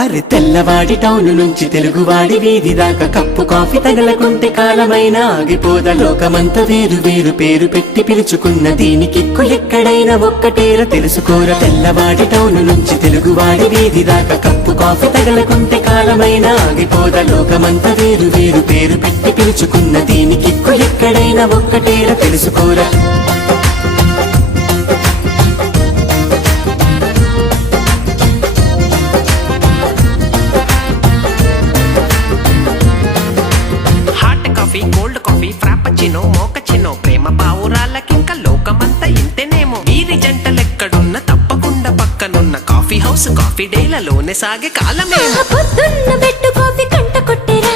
అరే తెల్లవాడి టౌన్ నుంచి తెలుగువాడి వీధి దాకా కప్పు కాఫీ తగలకుంటే కాలమైన ఆగిపోద. లోకమంతా వేరు వేరు పేరు పెట్టి పిలుచుకున్న దీనికిక్కు ఎక్కడైనా ఒక్కటేర తెలుసుకోర. తెల్లవాడి టౌన్ నుంచి తెలుగువాడి వీధి దాకా కప్పు కాఫీ తగలకుంటే కాలమైన ఆగిపోద. లోకమంతా వేరు వేరు పేరు పెట్టి పిలుచుకున్న దీనికిక్కు ఎక్కడైనా ఒక్కటేర తెలుసుకోర. కోల్డ్ కాఫీ ఫ్రాపచినో మోకచినో ప్రేమ పావురాలకింకా లోకమంతా ఇంతేనేమో. వీరి జంటలెక్కడున్న తప్పకుండా పక్కనున్న కాఫీ హౌస్ కాఫీ డేలలోనే సాగే కాలమేమో. పొద్దున్న బెట్టు కాఫీ కంట కొట్టెరా